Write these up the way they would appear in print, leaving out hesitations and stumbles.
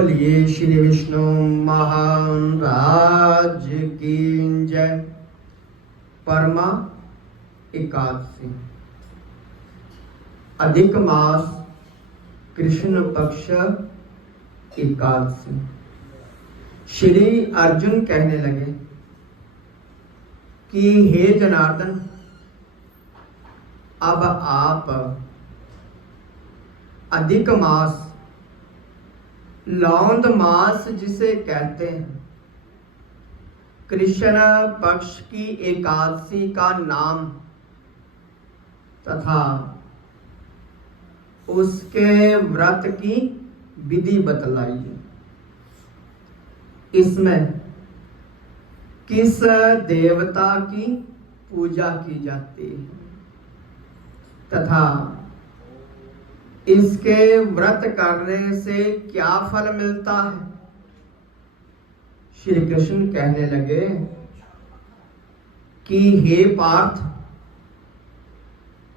बोलिए श्री विष्णु महाराज की जय। परमा एकादशी, अधिक मास कृष्ण पक्ष एकादशी। श्री अर्जुन कहने लगे कि हे जनार्दन, अब आप अधिक मास, लौंद मास जिसे कहते हैं, कृष्ण पक्ष की एकादशी का नाम तथा उसके व्रत की विधि बतलाइए। इसमें किस देवता की पूजा की जाती है तथा इसके व्रत करने से क्या फल मिलता है। श्री कृष्ण कहने लगे कि हे पार्थ,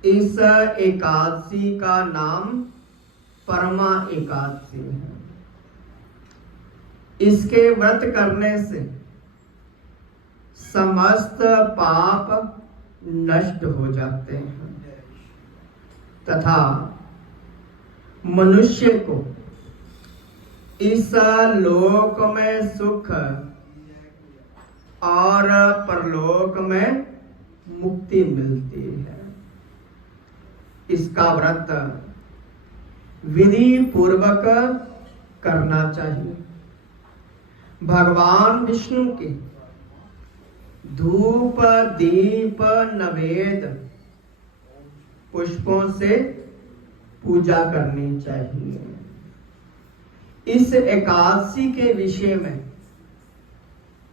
इस एकादशी का नाम परमा एकादशी है। इसके व्रत करने से समस्त पाप नष्ट हो जाते हैं तथा मनुष्य को इस लोक में सुख और परलोक में मुक्ति मिलती है। इसका व्रत विधि पूर्वक करना चाहिए। भगवान विष्णु के धूप दीप नवेद पुष्पों से पूजा करनी चाहिए। इस एकादशी के विषय में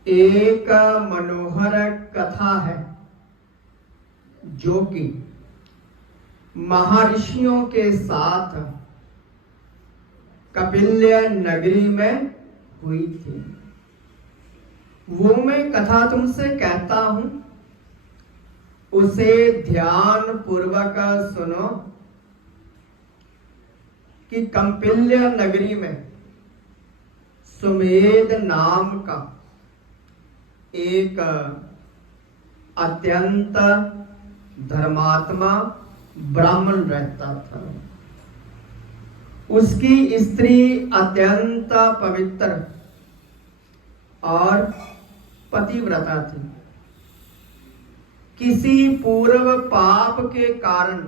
एक मनोहर कथा है जो कि महर्षियों के साथ कपिल्य नगरी में हुई थी। वो मैं कथा तुमसे कहता हूं, उसे ध्यान पूर्वक सुनो कि कपिल्य नगरी में सुमेध नाम का एक अत्यंत धर्मात्मा ब्राह्मण रहता था। उसकी स्त्री अत्यंत पवित्र और पतिव्रता थी। किसी पूर्व पाप के कारण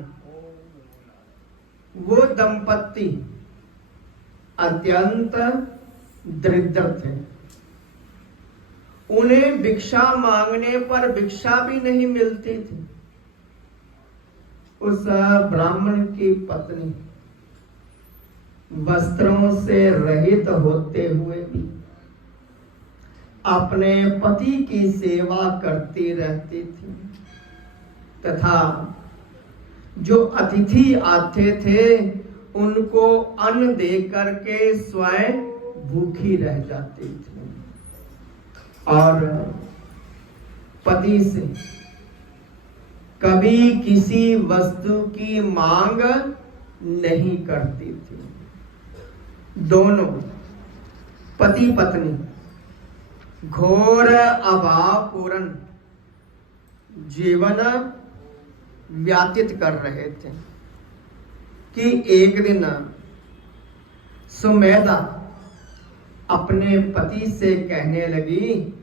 वो दंपत्ति अत्यंत दरिद्र थे। उन्हें भिक्षा मांगने पर भिक्षा भी नहीं मिलती थी। उस ब्राह्मण की पत्नी वस्त्रों से रहित होते हुए भी अपने पति की सेवा करती रहती थी तथा जो अतिथि आते थे उनको अन्न दे करके स्वयं भूखी रह जाती थी और पति से कभी किसी वस्तु की मांग नहीं करती थी। दोनों पति पत्नी घोर अभावपूर्ण जीवन व्यतीत कर रहे थे कि एक दिन सुमेधा अपने पति से कहने लगी,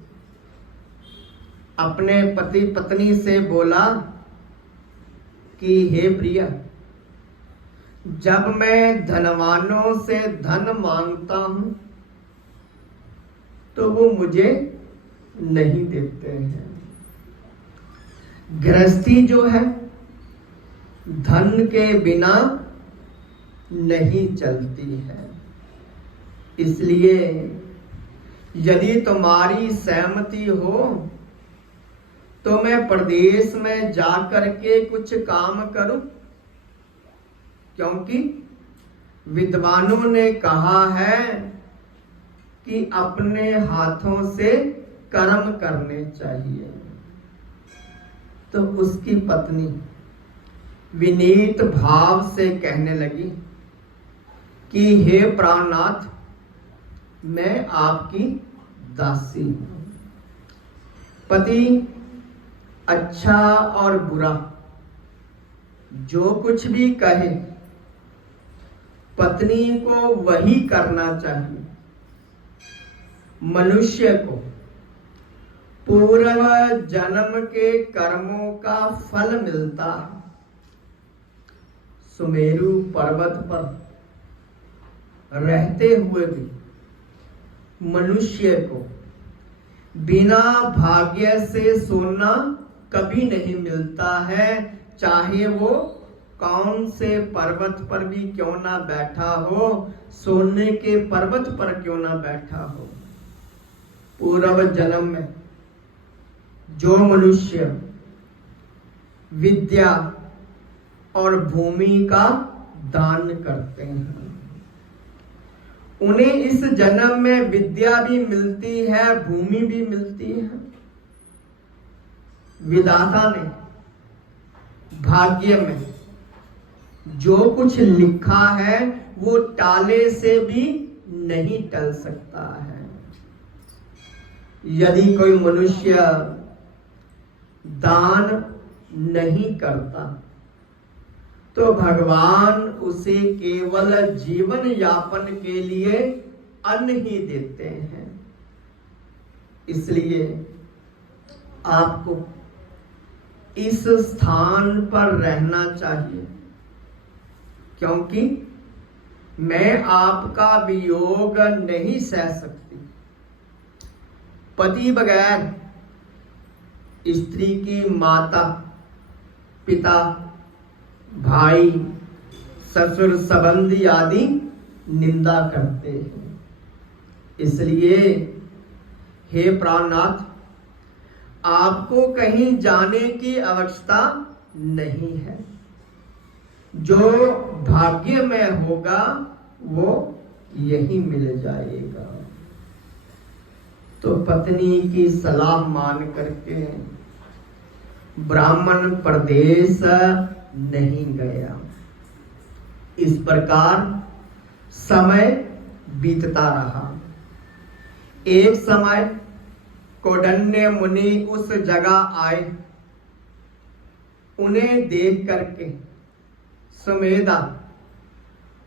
अपने पति पत्नी से बोला कि हे प्रिया, जब मैं धनवानों से धन मांगता हूं तो वो मुझे नहीं देते हैं। गृहस्थी जो है धन के बिना नहीं चलती है। इसलिए यदि तुम्हारी सहमति हो तो मैं प्रदेश में जाकर के कुछ काम करूं, क्योंकि विद्वानों ने कहा है कि अपने हाथों से कर्म करने चाहिए। तो उसकी पत्नी विनीत भाव से कहने लगी कि हे प्राणनाथ, मैं आपकी दासी हूं। पति अच्छा और बुरा जो कुछ भी कहे पत्नी को वही करना चाहिए। मनुष्य को पूर्व जन्म के कर्मों का फल मिलता है। सुमेरु पर्वत पर रहते हुए भी मनुष्य को बिना भाग्य से सोना कभी नहीं मिलता है, चाहे वो कौन से पर्वत पर भी क्यों ना बैठा हो, सोने के पर्वत पर क्यों ना बैठा हो। पूर्व जन्म में जो मनुष्य विद्या और भूमि का दान करते हैं उन्हें इस जन्म में विद्या भी मिलती है, भूमि भी मिलती है। विधाता ने भाग्य में जो कुछ लिखा है वो टाले से भी नहीं टल सकता है। यदि कोई मनुष्य दान नहीं करता तो भगवान उसे केवल जीवन यापन के लिए अन्न ही देते हैं। इसलिए आपको इस स्थान पर रहना चाहिए, क्योंकि मैं आपका वियोग नहीं सह सकती। पति बगैर स्त्री की माता, पिता, भाई, ससुर संबंधी आदि निंदा करते हैं। इसलिए हे प्राणनाथ, आपको कहीं जाने की आवश्यकता नहीं है। जो भाग्य में होगा वो यही मिल जाएगा। तो पत्नी की सलाह मान करके ब्राह्मण प्रदेश नहीं गया। इस प्रकार समय बीतता रहा। एक समय कौंडिन्य मुनि उस जगह आए। उन्हें देख करके सुमेधा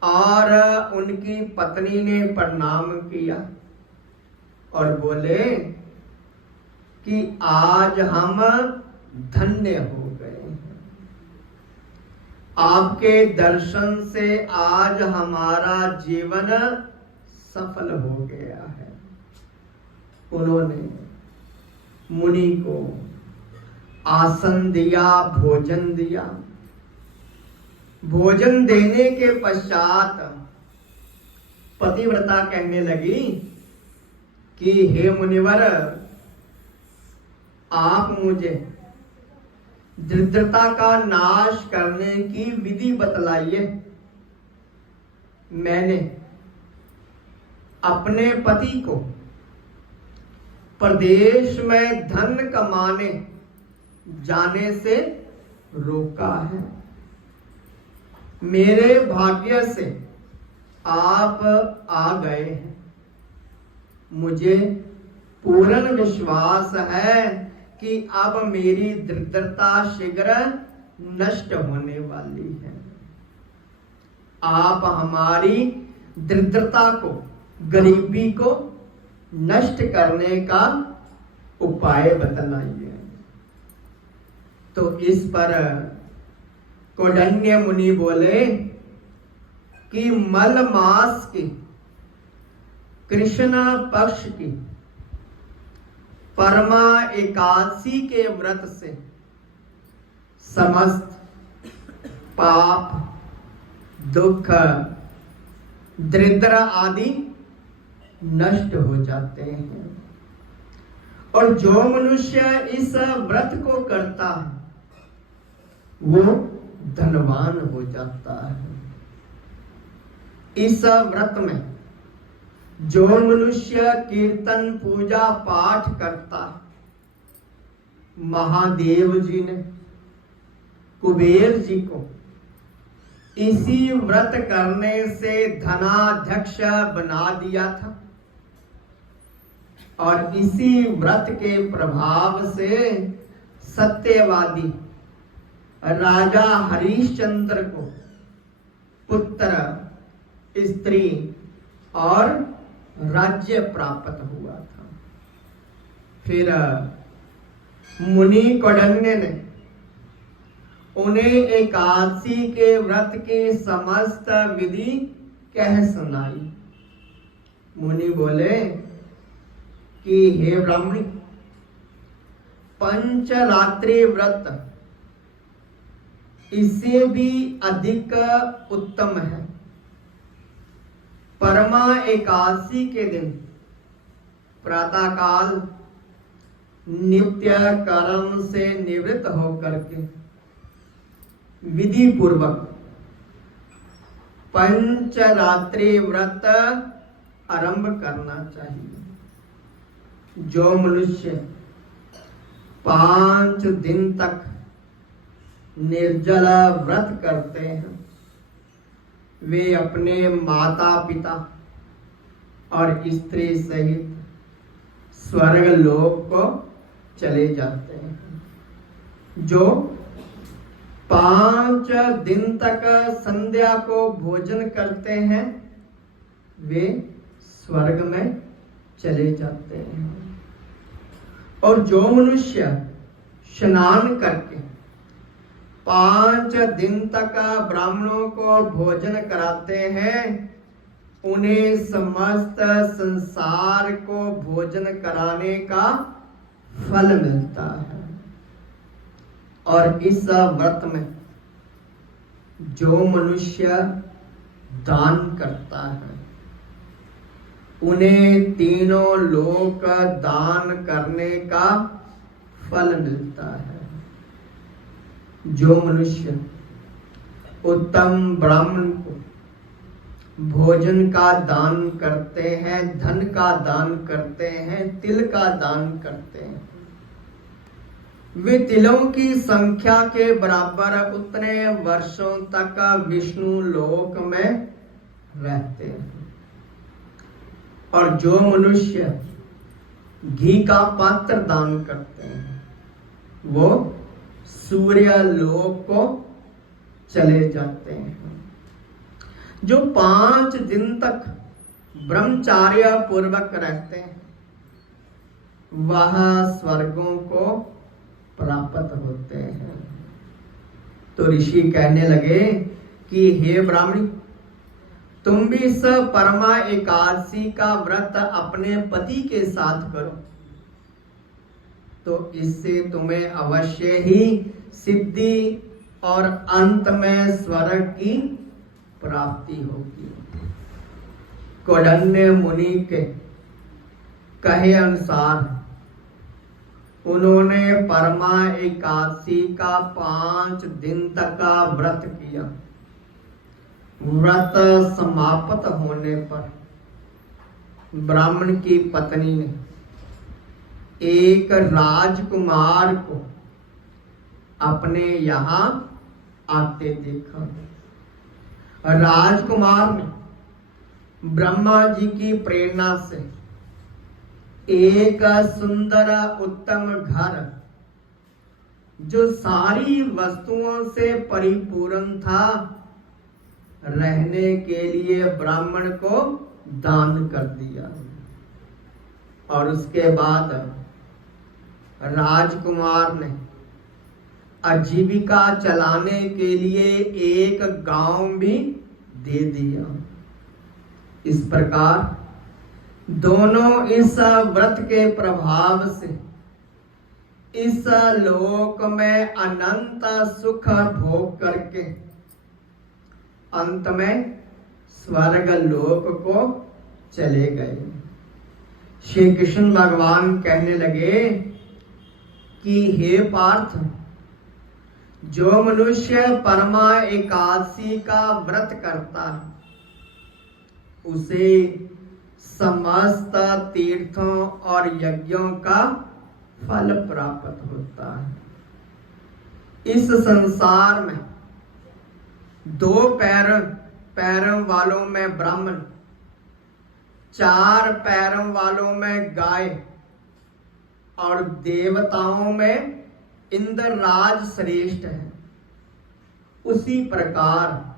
और उनकी पत्नी ने प्रणाम किया और बोले कि आज हम धन्य हो गए हैं। आपके दर्शन से आज हमारा जीवन सफल हो गया है। उन्होंने मुनि को आसन दिया, भोजन दिया। भोजन देने के पश्चात पतिव्रता कहने लगी कि हे मुनिवर, आप मुझे दरिद्रता का नाश करने की विधि बतलाइए। मैंने अपने पति को प्रदेश में धन कमाने जाने से रोका है। मेरे भाग्य से आप आ गए हैं। मुझे पूर्ण विश्वास है कि अब मेरी दरिद्रता शीघ्र नष्ट होने वाली है। आप हमारी दरिद्रता को, गरीबी को नष्ट करने का उपाय बतलाइए। तो इस पर कौंडिन्य मुनि बोले कि मल मास की कृष्ण पक्ष की परमा एकादशी के व्रत से समस्त पाप, दुख, दरिद्र आदि नष्ट हो जाते हैं। और जो मनुष्य इस व्रत को करता है वो धनवान हो जाता है। इस व्रत में जो मनुष्य कीर्तन, पूजा, पाठ करता, महादेव जी ने कुबेर जी को इसी व्रत करने से धनाध्यक्ष बना दिया था। और इसी व्रत के प्रभाव से सत्यवादी राजा हरिश्चंद्र को पुत्र, स्त्री और राज्य प्राप्त हुआ था। फिर मुनि कौंडिन्य ने उन्हें एकादशी के व्रत की समस्त विधि कह सुनाई। मुनि बोले कि हे ब्राह्मणी, पंचरात्रि व्रत इससे भी अधिक उत्तम है। परमा एकादशी के दिन प्रातःकाल नित्य कर्म से निवृत्त होकर के विधि पूर्वक पंचरात्रि व्रत आरंभ करना चाहिए। जो मनुष्य 5 दिन तक निर्जला व्रत करते हैं वे अपने माता पिता और स्त्री सहित स्वर्ग लोक को चले जाते हैं। जो 5 दिन तक संध्या को भोजन करते हैं वे स्वर्ग में चले जाते हैं। और जो मनुष्य स्नान करके 5 दिन तक ब्राह्मणों को भोजन कराते हैं उन्हें समस्त संसार को भोजन कराने का फल मिलता है। और इस व्रत में जो मनुष्य दान करता है उन्हें तीनों लोक दान करने का फल मिलता है। जो मनुष्य उत्तम ब्राह्मण को भोजन का दान करते हैं, धन का दान करते हैं, तिल का दान करते हैं, वे तिलों की संख्या के बराबर उतने वर्षों तक विष्णु लोक में रहते हैं। और जो मनुष्य घी का पात्र दान करते हैं वो सूर्य लोक को चले जाते हैं। जो 5 दिन तक ब्रह्मचार्य पूर्वक रहते हैं वह स्वर्गों को प्राप्त होते हैं। तो ऋषि कहने लगे कि हे ब्राह्मणी, तुम भी इस परमा एकादशी का व्रत अपने पति के साथ करो तो इससे तुम्हें अवश्य ही सिद्धि और अंत में स्वर्ग की प्राप्ति होगी। कौंडिन्य मुनि के कहे अनुसार उन्होंने परमा एकादशी का 5 दिन तक का व्रत किया। व्रत समाप्त होने पर ब्राह्मण की पत्नी ने एक राजकुमार को अपने यहाँ आते देखा। राजकुमार ने ब्रह्मा जी की प्रेरणा से एक सुंदर उत्तम घर जो सारी वस्तुओं से परिपूर्ण था रहने के लिए ब्राह्मण को दान कर दिया। और उसके बाद राजकुमार ने आजीविका चलाने के लिए एक गांव भी दे दिया। इस प्रकार दोनों इस व्रत के प्रभाव से इस लोक में अनंत सुख भोग करके अंत में स्वर्ग लोक को चले गए। श्री कृष्ण भगवान कहने लगे कि हे पार्थ, जो मनुष्य परमा एकादशी का व्रत करता है उसे समस्त तीर्थों और यज्ञों का फल प्राप्त होता है। इस संसार में 2 पैरों वालों में ब्राह्मण 4 पैरों वालों में गाय और देवताओं में इंद्रराज श्रेष्ठ है, उसी प्रकार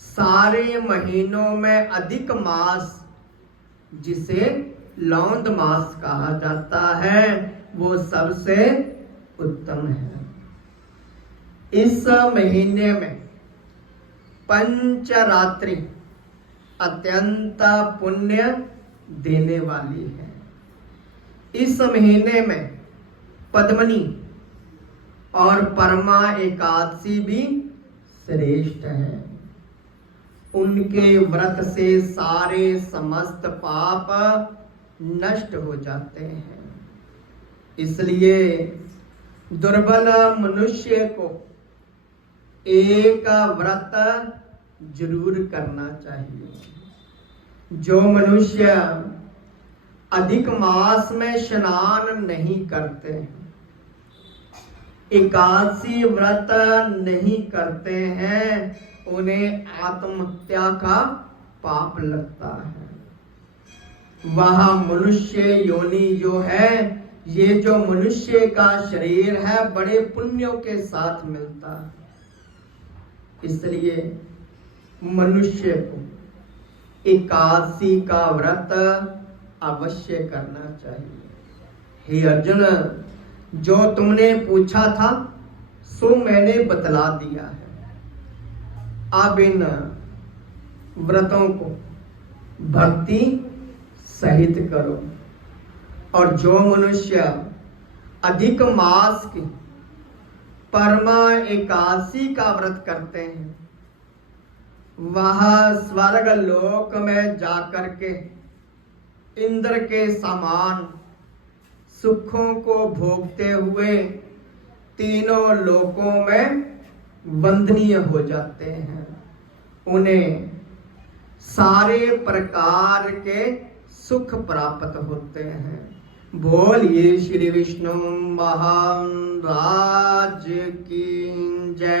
सारे महीनों में अधिक मास जिसे लौंद मास कहा जाता है वो सबसे उत्तम है। इस महीने में पंचरात्रि अत्यंत पुण्य देने वाली है। इस महीने में पद्मनी और परमा एकादशी भी श्रेष्ठ है। उनके व्रत से सारे समस्त पाप नष्ट हो जाते हैं। इसलिए दुर्बल मनुष्य को एक व्रत जरूर करना चाहिए। जो मनुष्य अधिक मास में स्नान नहीं करते, एकादशी व्रत नहीं करते हैं, उन्हें आत्महत्या का पाप लगता है। वह मनुष्य योनि जो है, ये जो मनुष्य का शरीर है, बड़े पुण्यों के साथ मिलता है। इसलिए मनुष्य को एकादशी का व्रत अवश्य करना चाहिए। हे अर्जुन, जो तुमने पूछा था सो मैंने बतला दिया है। अब इन व्रतों को भक्ति सहित करो। और जो मनुष्य अधिक मास की परमा एकादशी का व्रत करते हैं, वह स्वर्ग लोक में जाकर के इंद्र के समान सुखों को भोगते हुए तीनों लोकों में वंदनीय हो जाते हैं। उन्हें सारे प्रकार के सुख प्राप्त होते हैं। बोलिए श्री विष्णु महाराज की जय।